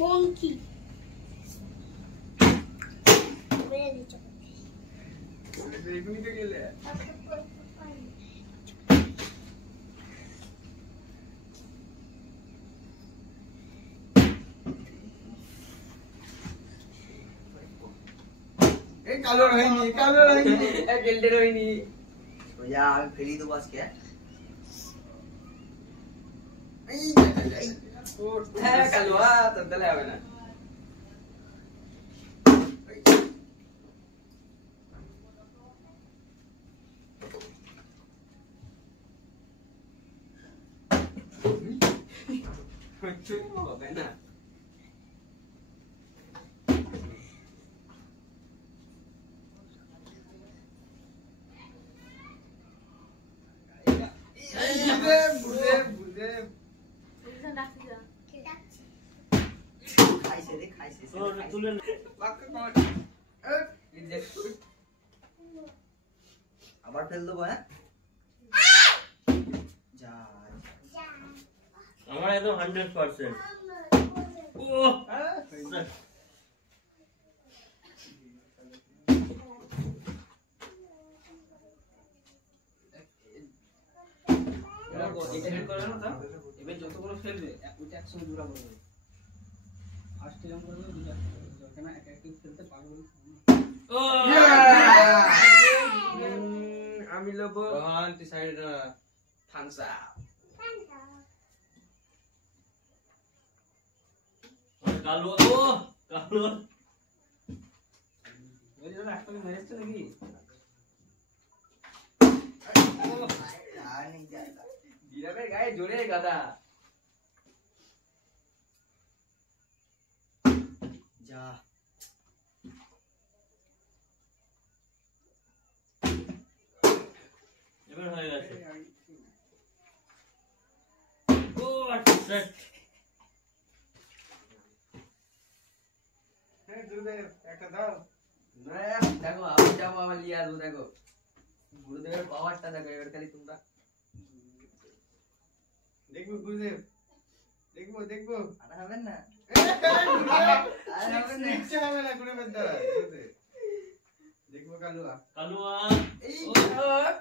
monkey কালো হয়নি গিল্ডের হয়নি তো যা আমি ফেলি দেবো আজকে হ্যাঁ কালো তোর তাহলে হবে না হবে না আবার ফেল দেবো হ্যাঁ আমার একদম 100%। এবার যতগুলো ফেলবে ওইটা একসঙ্গে জোড়া করবে ফার্স্ট এরকম করবে দুটা কেন এক এক ফেলতে পারবে আমি লোবো তুই সাইড থামস আপ কালো কালো ওই যে একটা মেরেছে নাকি দিরাবের গায়ে জোরে গাদা যা এবার হয়ে গেছে। ও আচ্ছা হ্যাঁ গুরুদেব একটা দাও দেখো আমি যাবো আমার লিয়ে আসবো দেখো গুরুদেবের পাওয়ারটা দেখো এবার খালি তোমরা দেখবো গুরুদেব দেখবো আর হবেন না হবে না গুরুদেব দ্বারা দেখবো কালুয়া এই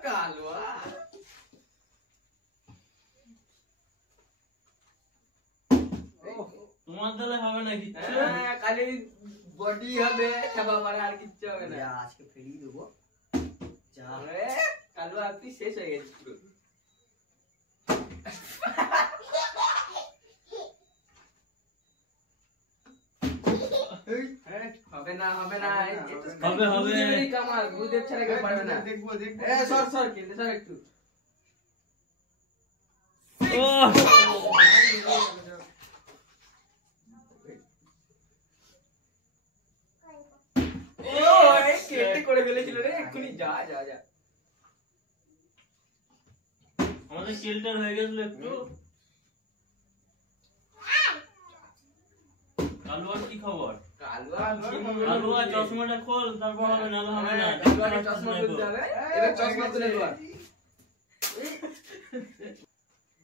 কালুয়া তোমার দ্বারা হবে না কি খালি বডি হবে খাবা মারা আর কিচ্ছু হবে না আজকে ফেলি দেবো যা কালুয়া তুই শেষ হয়ে গেছিস পুরো হবে না হবে কামাল গুরুদেব ছাড়া কেউ পারবে না দেখবো সর খেলতে সর একটু কেটে করে ফেলেছিল রে এক্ষুনি যা আমাদের শেল্টার হয়ে গেছিল একটু কালুয়ার কি খবর কালুয়া চশমাটা খোল তারপর হবে না হবে না চশমা খুলতে হবে এবার চশমা তুলে দেওয়া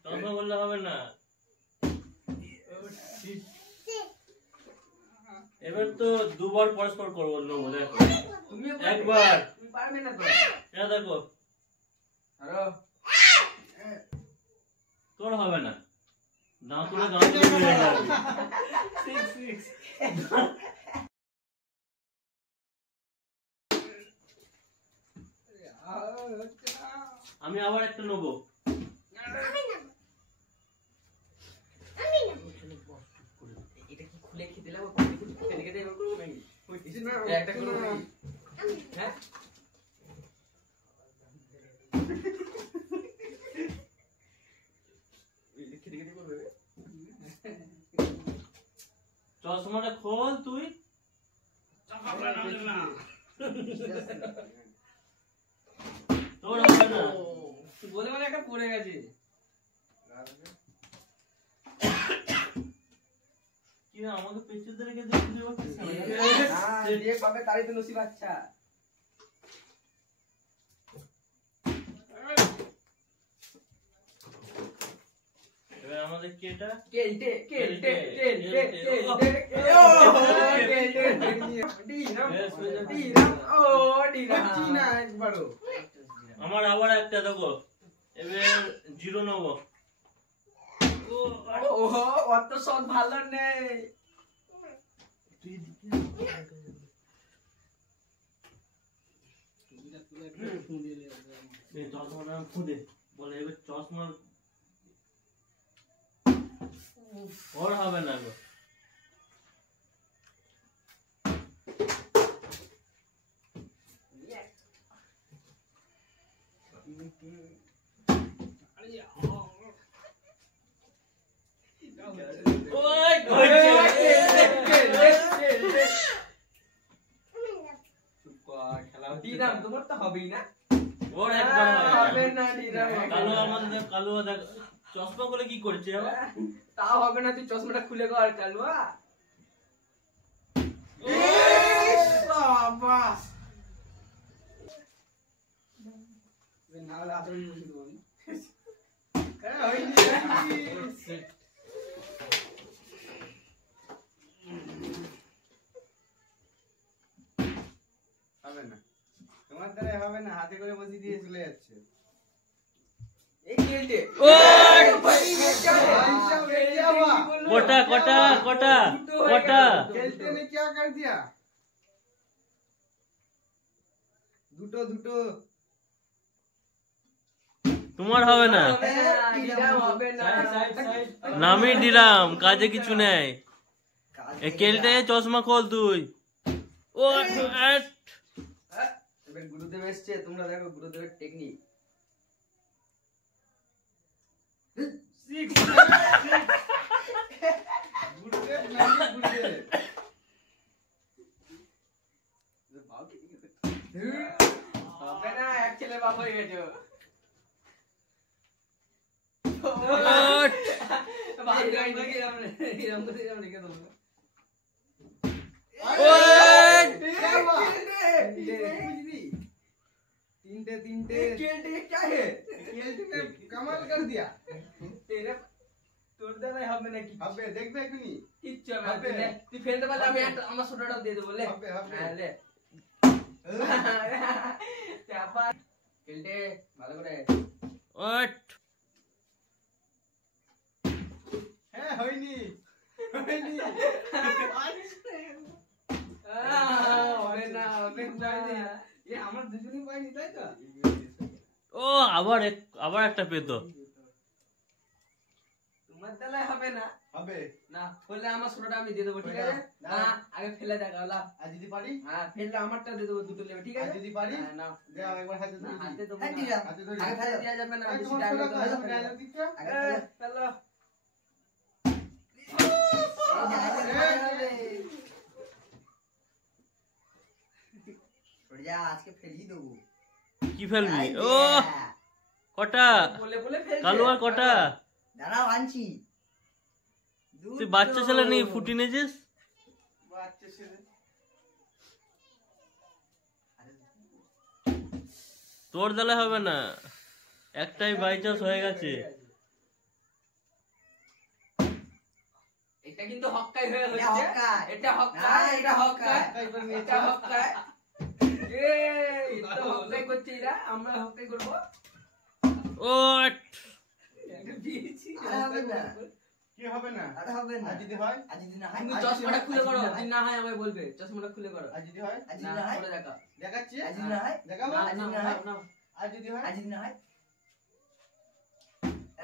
চশমা বললে হবে না এবার তো দুবার পরস্পর করবো নেবো দেখো তুমি একবার তুমি পারবে না তো এটা দেখো আরো তোর হবে না দাঁত তুলে হয়ে যাবে 6 আমি আবার একটা নেবো এটা কি খুলে খেতে লাগবে খেতে খেতে এরকম করবো নাকি একটা করবো নাকি হ্যাঁ খেতে খেতে করবে চশমাটা খোল তুই তোর হবে না বলে বলে একটা পড়ে গেছে কি আমাকে পেছন ধরে রেখে দিতে পারছিস দিয়ে পাবে তারই তো নসিব আচ্ছা আমাদের কি এটা? কেলটে কেলটে কেলটে কেলটে আমার আবার একটা দেখো, এবার 0 নেবো। অত শট ভালো নেই। এই চশমাটা খুদে বলে, এবার চশমা ওর হবে না গো। ওই দিরাম তোমার তো হবেই না। ওর একবার হবে না দিরাম। কালো আমাদের কালো দেখ চশমা করে কি করছে আবার? তাও হবে না, তুই চশমাটা খুলে কর কালুয়া। বাবা না হলে আচরণ বসে দেবো আমি। হবে না, তোমার দ্বারা হবে না, হাতে করে বসিয়ে দিয়ে চলে যাচ্ছে। এই কেলটে কোটা কোটা কোটা কোটা खेलते ने क्या कर दिया? দুটো দুটো তোমার হবে না, দিরাম হবে না। নামই দিলাম, কাজে কিছু নেই। এ কেলটে চশমা খোল তুই। ও এট। এবার গুরুদেব এসছে, তোমরা দেখো গুরুদেবের টেকনিক। गुरुदेव नहीं गुरुदेव হবে না, এক ছেলে বাপ হয়ে গেছে। ওট। ওট। तीनटे तीनटे केलटे क्या है? खेलते ने कमाल कर दिया। तेरे তোর দ্বারাই হবে নাকি? अबे देख बे कुनी কিচ্ছু হবে না। তুই ফেলতে পারলে আমি একটা আমার ছোটটাও দিয়ে দেবো। লে হবে হবে হ্যাঁ, লে চাপা কেলটে ভালো করে। ওট। হ্যাঁ হয়নি হয়নি হবে না, হবে না। এ আমার দুজনই পাইনি তাই তো? ও আবার একটা পেতো। তোমার দ্বারাই হবে না। হবে না বললে আমার ছোটটা আমি দিয়ে দেবো, ঠিক আছে? না। না আগে ফেলে দেখা হলা। आज যদি পারি হ্যাঁ ফেললে আমারটা দিয়ে দেবো, দুটো নেবে, ঠিক आज আছে? যদি পারি হ্যাঁ, নাও। দাও একবার হাতে না, ধরে হাতে দেবো হ্যাঁ, না। দিলাম। হাতে ধরে আগে ফেলে দেওয়া যাবে না, এই বেশি তোমার ডায়লগ ছোট দেওয়া যাবে না। ডায়লগ দিচ্ছ আগে এ, ফেলে। ফেলো। আজকে ফেলি দেবো। কি ফেলবি? এই ও যা। কটা বলে বলে ফেলছে। কালু আর কটা? দাঁড়াও আনছি। তুই বাচ্চা ছেলে নেই ফুটি নেছিস? বাচ্চা ছেলে তোর দ্বারা হবে না, একটাই বাই চান্স হয়ে গেছে। এটা কিন্তু হক্কাই হয়ে এটা হচ্ছে। হক্কাই। এটা না, হক্কাই, এটা এটা হক্কাই। হক্কাই করে নিয়েছে। এটা হক্কাই। এই তো হক্কাই করছে এরা, আমরা হক্কাই করবো। ওট। একটা দিয়েছি। আরে হবে না। কি হবে না? আরে হবে না। আজ যদি হয় আজ যদি না হয়, তুমি আজ চশমাটা খুলে করো, যদি না যদি হয়, না হয় আমায় বলবে। চশমাটা খুলে করো। আজ যদি হয় আজ যদি না, না হয়, করে দেখাও। দেখাচ্ছি আজ যদি না হয়, দেখাবো না, আজ না, যদি না না, হয়, না। আজ যদি হয় আজ যদি না হয়।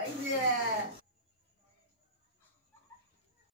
এই যে